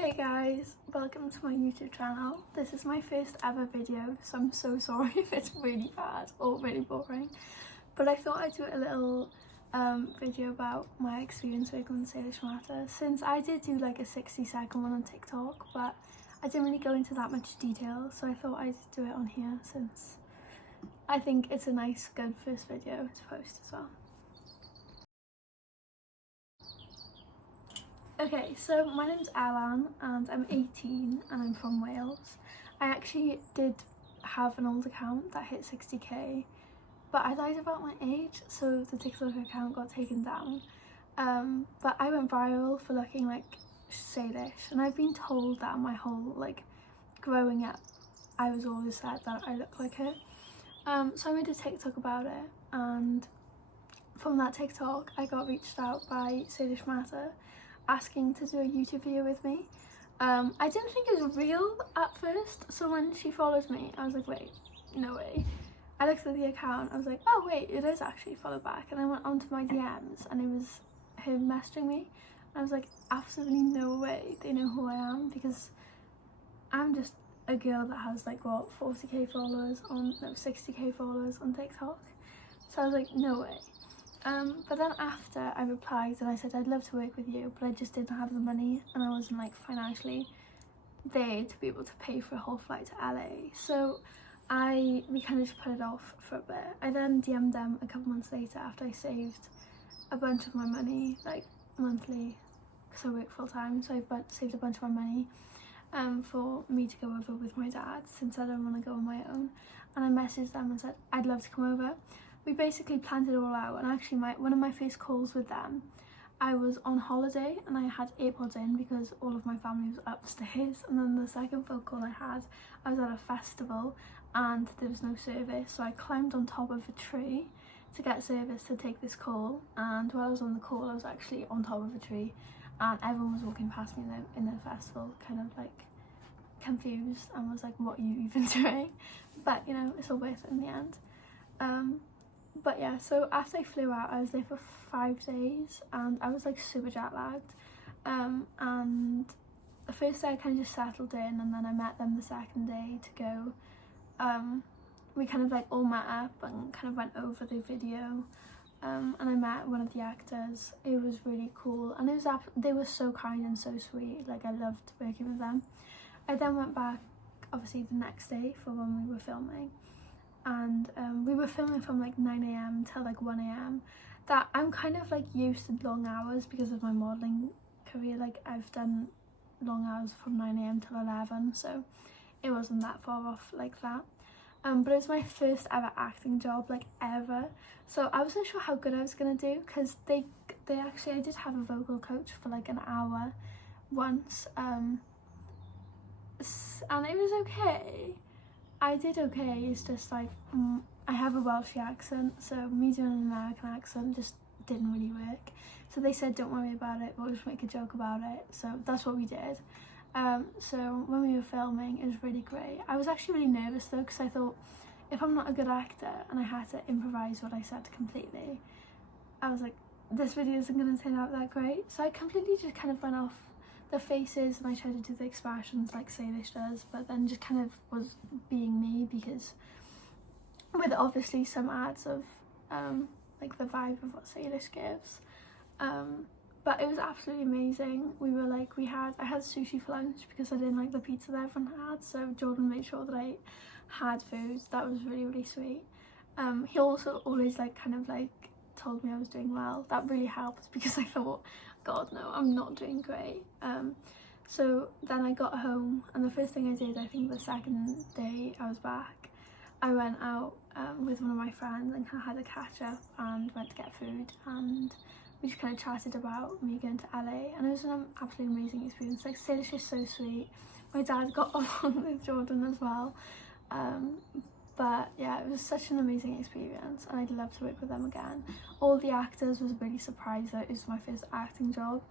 Hey guys, welcome to my YouTube channel. This is my first ever video, so I'm so sorry if it's really bad or really boring. But I thought I'd do a little video about my experience working with the Salish matter, since I did do like a 60-second one on TikTok, but I didn't really go into that much detail, so I thought I'd do it on here since I think it's a nice, good first video to post as well. Okay, so my name's Ellen and I'm 18 and I'm from Wales. I actually did have an old account that hit 60k, but I lied about my age, so the TikTok account got taken down. But I went viral for looking like salish, and I've been told that my whole growing up I was always said that I look like her. So I made a TikTok about it, and from that TikTok I got reached out by Salish Matter asking to do a YouTube video with me. I didn't think it was real at first, so when she followed me I was like, wait, no way. I looked at the account, I was like, oh wait, it is actually followed back, and I went onto my DMs and it was him messaging me. I was like, absolutely no way they know who I am, because I'm just a girl that has like what, 40k followers on, no, 60k followers on TikTok. So I was like, no way. But then after I replied and I said I'd love to work with you, but I just didn't have the money and I wasn't like financially there to be able to pay for a whole flight to LA. So we kind of just put it off for a bit. I then DM'd them a couple months later after I saved a bunch of my money, like monthly, because I work full time, so I saved a bunch of my money for me to go over with my dad, since I don't want to go on my own. And I messaged them and said I'd love to come over. We basically planned it all out, and actually one of my first calls with them, I was on holiday and I had AirPods in because all of my family was upstairs, and then the second phone call I was at a festival and there was no service, so I climbed on top of a tree to get service to take this call, and while I was on the call I was actually on top of a tree and everyone was walking past me in the festival kind of like confused and was like, what are you even doing? But you know, it's all worth it in the end. But yeah, so after I flew out I was there for 5 days and I was like super jet lagged, and the first day I kind of just settled in, and then I met them the second day to go. We kind of like all met up and kind of went over the video, and I met one of the actors. It was really cool, and they were so kind and so sweet. Like, I loved working with them. I then went back obviously the next day for when we were filming, and we were filming from like 9 a.m. till like 1 a.m. That I'm kind of like used to long hours because of my modelling career. Like, I've done long hours from 9 a.m. till 11, so it wasn't that far off like that. But it was my first ever acting job, like ever, so I wasn't sure how good I was gonna do, because they actually, I did have a vocal coach for like an hour once, and it was okay. I did okay. It's just like I have a Welsh accent, so me doing an American accent just didn't really work. So they said, don't worry about it, we'll just make a joke about it. So that's what we did. So when we were filming, it was really great. I was actually really nervous though, because I thought, if I'm not a good actor and I had to improvise what I said completely, I was like, this video isn't going to turn out that great. So I completely just kind of went off the faces and I tried to do the expressions like Salish does, but then just kind of was being me, because with obviously some ads of like the vibe of what Salish gives. But it was absolutely amazing. I had sushi for lunch because I didn't like the pizza that everyone had, so Jordan made sure that I had food. That was really, really sweet. He also always told me I was doing well. That really helped, because I thought, God no, I'm not doing great. So then I got home, and the first thing I did, I think the second day I was back, I went out with one of my friends and kind of had a catch up and went to get food, and we just kind of chatted about me going to LA, and it was an absolutely amazing experience. Like, Salish is so sweet. My dad got along with Jordan as well. But yeah, it was such an amazing experience, and I'd love to work with them again. All the actors was really surprised that it was my first acting job,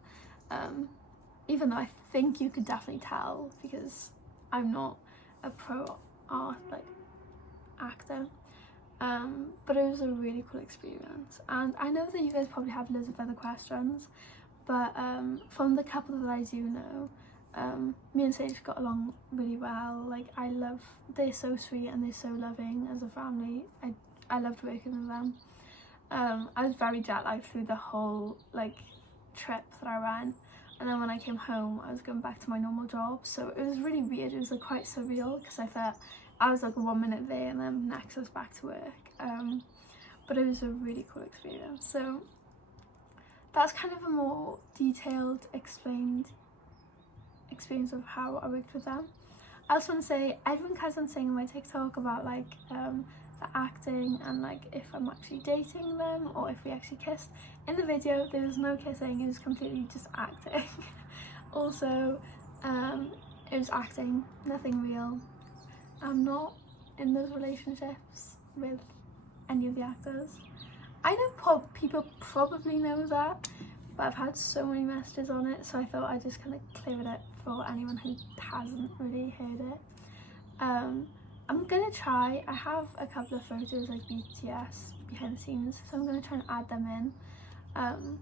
even though I think you could definitely tell, because I'm not a pro art actor. But it was a really cool experience, and I know that you guys probably have loads of other questions, but from the couple that I do know, Me and Sage got along really well. Like, they're so sweet and they're so loving as a family. I loved working with them. I was very jet lagged through the whole like trip that I ran, and then when I came home I was going back to my normal job, so it was really weird. It was like quite surreal because I felt I was like 1 minute there and then next I was back to work. But it was a really cool experience. So that's kind of a more detailed explained experience of how I worked with them. I also want to say everyone kept on saying on my TikTok about like the acting and like if I'm actually dating them or if we actually kissed. In the video there was no kissing, it was completely just acting. Also it was acting, nothing real. I'm not in those relationships with any of the actors. I know people probably know that, but I've had so many messages on it, so I thought I'd just kind of clear it up for anyone who hasn't really heard it. I'm gonna try, I have a couple of photos like BTS behind the scenes, so I'm gonna try and add them in.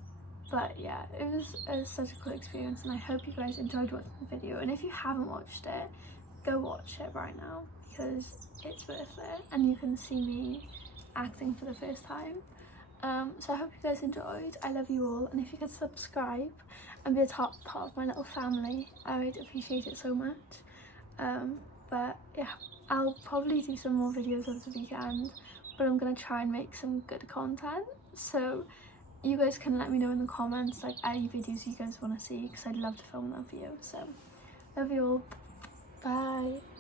But yeah, it was such a cool experience, and I hope you guys enjoyed watching the video. And if you haven't watched it, go watch it right now because it's worth it, and you can see me acting for the first time. So I hope you guys enjoyed. I love you all, and if you could subscribe and be a top part of my little family, I would appreciate it so much. But yeah, I'll probably do some more videos over the weekend, but I'm gonna try and make some good content, so you guys can let me know in the comments like any videos you guys want to see, because I'd love to film them for you. So love you all, bye.